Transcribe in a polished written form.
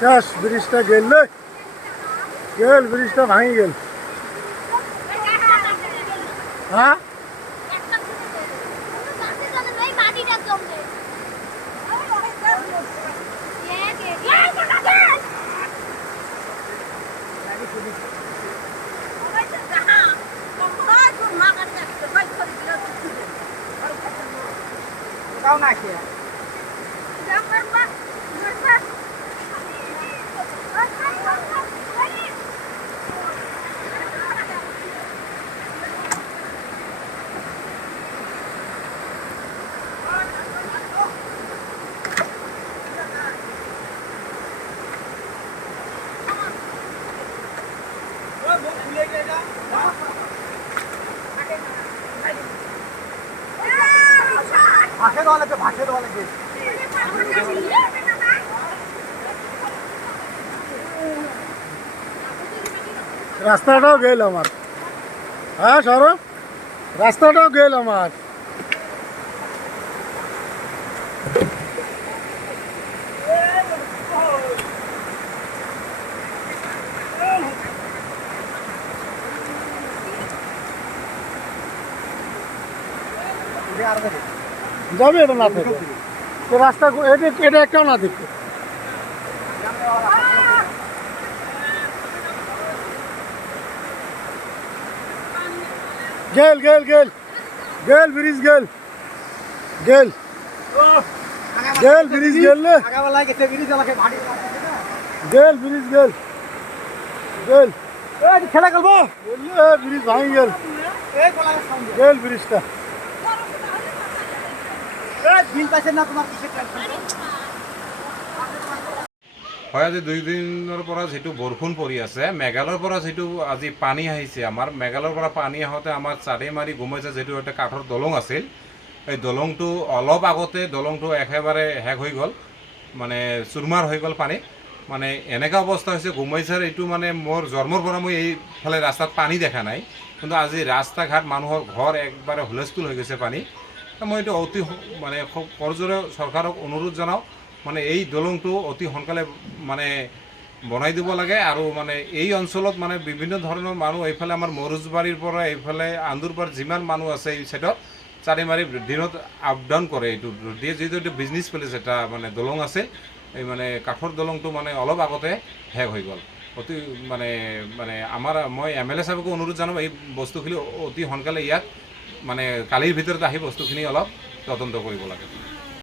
শেষ ব্রিজটা গেল গেল ব্রিজটা ভাঙি গেল হ্যাঁ রাস্তাটাও গেল আমার হ্যাঁ সৌরভ রাস্তাটাও গেল আমার যাবে এটা না থেকে তো রাস্তা এটা একটাও না দেখতে গেল গেল গেল গেল ব্রিজ গেল গেল গেল ব্রিজ গেল গেল ব্রিজ গেল গেল খেলা খেলবো ব্রিজ ভাঙি গেল গেল ব্রিজটা হয় আজি 2 দিনৰ পৰা যেটো বৰষুণ পৰি আছে মেঘালয়ৰ পৰা যেটো আজি পানী আহিছে আমাৰ মেঘালয়ৰ পৰা পানী আহোতে আমাৰ চাৰিমাৰি গুমাইছে যেটো এটা কাঠৰ দলং আছিল এই দলংটো অলপ আগতে দলংটো একেবাৰে হেক হৈ গ'ল মানে চুৰমাৰ হৈ গ'ল পানী মানে এনেকা অৱস্থা হৈছে গুমাইছাৰ এইটো মানে মোৰ জন্মৰ পৰা মই এই ফালে ৰাস্তাত পানী দেখা নাই কিন্তু আজি ৰাস্তা ঘাট মানুহৰ ঘৰ একবাৰে হুলস্থুল হৈ গৈছে পানী মই এইটো অতি মানে খুব কৰজোৰে চৰকাৰক অনুৰোধ জনাও মানে এই দলংটো অতি সোনকালে মানে বনাই দিব লাগে আৰু মানে এই অঞ্চলত মানে বিভিন্ন ধৰণৰ মানুহ এইফালে আমাৰ মৰুজবাৰীৰ পৰা এইফালে আন্দুৰপাৰ যিমান মানুহ আছে এই সাইডত চাৰিমাৰি দিনত আপ ডাউন কৰে এইটো দিয়ে যেটো এটা বিজনেছ প্লেচ এটা মানে দলং আছে এই মানে কাঠৰ দলংটো মানে অলপ আগতে হেক হৈ গ'ল অতি মানে মানে আমাৰ মই এমএলএ সাহেবক অনুৰোধ জনাম এই বস্তুখিনি অতি সোনকালে ইয়াত মানে কালিৰ ভিতৰত আহি বস্তুখিনি অলপ তদন্ত কৰিব লাগে